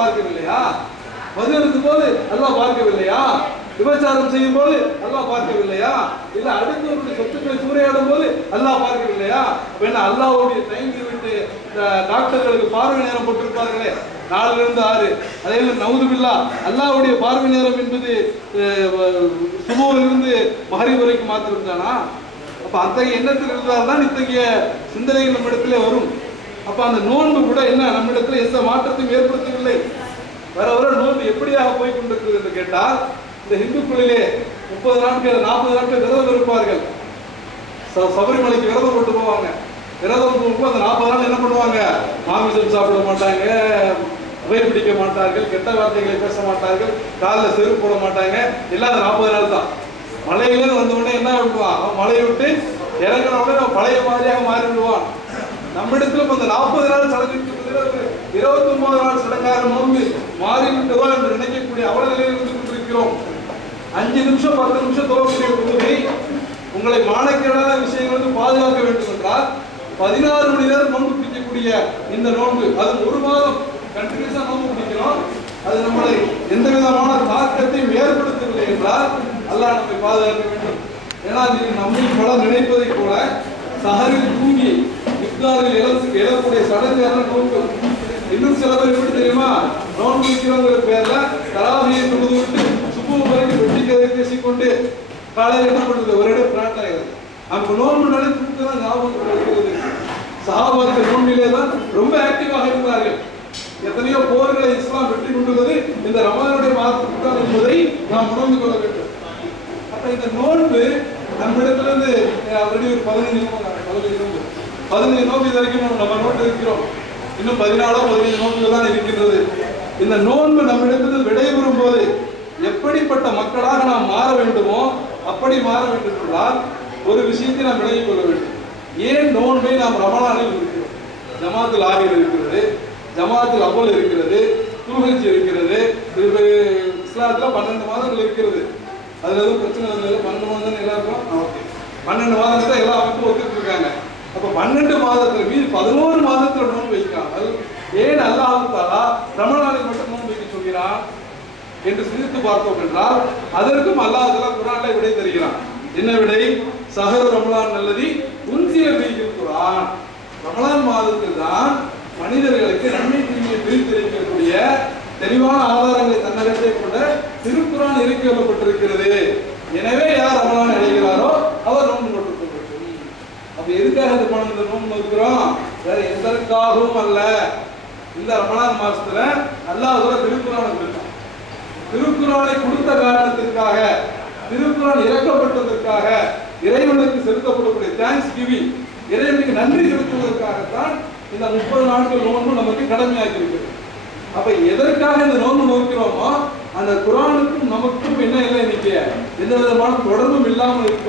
பார்க்கவில்லையா? மது எடுக்கும் போது அல்லாஹ் பார்க்கவில்லையா? விபச்சாரம் செய்யும் போது அல்லாஹ் பார்க்கவில்லையா? இல்ல அடுத்தவருடைய சொத்துக்களை சூறையாடும் போது அல்லாஹ் பார்க்கவில்லையா? வேணா அல்லாஹ்வுடைய தயங்கி விட்டு இந்த டாக்டர்களுக்கு பார்வை நேரம் போட்டிருப்பார்களே? நாலுல இருந்து ஆறு. அதே மாதிரி நவுதுபில்லா அல்லாஹ்வுடைய பார்வை நேரம் என்பது சுபுவிலிருந்து மகரி வரைக்கும் மாத்திருந்தானா அப்ப அத்தகைய எண்ணத்தில் இருந்தால் தான் இத்தகைய சிந்தனைகள் இடத்துல வரும். அப்போ அந்த நோன்பு கூட என்ன? நம்மிடத்தில் எந்த மாற்றத்தையும் ஏற்படுத்தவில்லை. வர வர நோன்பு எப்படியாக போய் கொண்டிருக்கிறது என்று கேட்டால் இந்த இந்துக்களிலே முப்பது நாட்கள் நாற்பது நாட்கள் விரதம் இருப்பார்கள். ச- சபரிமலைக்கு விரதம் கொண்டு போவாங்க. விரதம் போகும்போது அந்த நாற்பது நாள் என்ன பண்ணுவாங்க? மாமிசம் சாப்பிட மாட்டாங்க புகை பிடிக்க மாட்டார்கள் கெட்ட வார்த்தைகளை பேச மாட்டார்கள் காலில் செருப்பு போட மாட்டாங்க. எல்லாம் அந்த நாற்பது நாள் தான். மலையிலேருந்து வந்த உடனே என்ன விட்டுவான் அவன் மலையை விட்டு இறங்கின உடனே பழைய மாதிரியாக மாறி விடுவான் நம்மிடத்திலும் அந்த நாற்பது நாள் சடங்குக்கு இருபத்தி ஒன்பது நாள் சடங்காக நோன்பு மாறிவிட்டதோ என்று நினைக்கக்கூடிய அவல நிலையில் இருந்து கொண்டிருக்கிறோம். அஞ்சு நிமிஷம் பத்து நிமிஷம் தோறக்கூடிய தொழுகை உங்களை மானக்கேடான விஷயங்கள் வந்து பாதுகாக்க வேண்டும் என்றால் பதினாறு மணி நேரம் நோன்பு பிடிக்கக்கூடிய இந்த நோன்பு அது ஒரு மாதம் கண்டினியூஸாக நோன்பு பிடிக்கிறோம். அது நம்மளை எந்த விதமான தாக்கத்தையும் ஏற்படுத்தவில்லை என்றால் அல்லாஹ் நம்மை பாதுகாக்க வேண்டும். ஏன்னா நீங்கள் நம்மில் பல நினைப்பதைப் போல சகரில் தூங்கி இஃப்தாரில் இழந்து எழக்கூடிய சடங்கான நோன்பு இன்னும் சில பேர் எப்படி தெரியுமா? நோன்பு வைக்கிறவங்க பேர்ல தராவியை தொழுது விட்டு சுப்பு வரைக்கும் வெட்டி கதை பேசிக்கொண்டு காலையில் என்ன பண்ணுறது? ஒரு இடம் பிராண்ட் ஆகிறது நோன்பு நோன்புனாலே தூக்கம் தான் ஞாபகம் வருகிறது சஹாபாக்கள் நோன்பிலே தான் ரொம்ப ஆக்டிவாக இருந்தார்கள். எத்தனையோ போர்களை இஸ்லாம் வெற்றி கொண்டுள்ளது. இந்த ரமதானுடைய மாதத்துக்கு தான் என்பதை நாம் உணர்ந்து கொள்ள வேண்டும். அப்ப இந்த நோன்பு நம்மிடத்திலிருந்து ஆல்ரெடி ஒரு பதினஞ்சு நோம்பு பதினஞ்சு நோம்பு பதினஞ்சு நோம்பு இது வரைக்கும் நம்ம- நோட்டு இருக்கிறோம். இன்னும் பதினாலோ பதினஞ்சு நோன்புகள் தான் இருக்கின்றது. இந்த நோன்பு நம்மிடத்தில் விடைபெறும் போது எப்படிப்பட்ட மக்களாக நாம் மாற வேண்டுமோ அப்படி மாற வேண்டும் என்றால் ஒரு விஷயத்தை நாம் விலகிக் கொள்ள வேண்டும். ஏன் நோன்பை நாம் ரமலானில் இருக்கிறோம்? ஜமாத்தில் ஆகிர் இருக்கிறது ஜமாத்தில் அமல் இருக்கிறது துல்ஹஜ் இருக்கிறது இது இஸ்லாத்துல பன்னெண்டு மாதங்கள் இருக்கிறது. அதில் எதுவும் பிரச்சனை இல்லை பன்னெண்டு மாதம் எல்லாருக்கும் ஓகே. பன்னெண்டு மாதங்கள் தான் எல்லா அமைப்பும் ஒத்துட்டு இருக்காங்க. அப்போ பன்னெண்டு மாதத்தில் மீது பதினோரு மாதத்தில் நோன்பு வைக்காமல் ஏன் அல்லாஹ் தாலா மட்டும் நோன்பு வைக்க சொல்கிறான் என்று சிந்தித்து பார்த்தோம் என்றால் அதற்கும் அல்லாஹ் குரான்ல விடை தருகிறான். என்ன விடை? சஹர் ரமலான் நல்லதி உந்திய பெய்கிற குரான் ரமலான் மாதத்தில் தான் மனிதர்களுக்கு நன்மை தீமையை பிரித்திருக்கக்கூடிய தெளிவான ஆதாரங்களை தன்னகத்தை கொண்ட திருக்குறான் இறக்கி வரப்பட்டிருக்கிறது எனவே யார் ரமலான் அடைகிறாரோ அவர் நோன்பு நோட்டுக் கொள்ளட்டும் அப்ப எதுக்காக இந்த பணம் இந்த வேற எதற்காகவும் அல்ல. இந்த ரமணான் மாசத்துல அல்லாஹோட திருக்குறான் கொடுத்தான் திருக்குறானை கொடுத்த காரணத்திற்காக திருக்குறான் இறக்கப்பட்டதற்காக இறைவனுக்கு செலுத்தப்படக்கூடிய தேங்க்ஸ் கிவிங் இறைவனுக்கு நன்றி செலுத்துவதற்காகத்தான் இந்த முப்பது நாட்கள் நோன்பு நமக்கு கடமையாக்கி இருக்கிறது அப்ப எதற்காக இந்த நோன்பு நோக்கிறோமோ அந்த குரானுக்கும் நமக்கும் என்ன இல்லை இன்னைக்கு? எந்த விதமான தொடர்பும் இல்லாமல் இருப்பது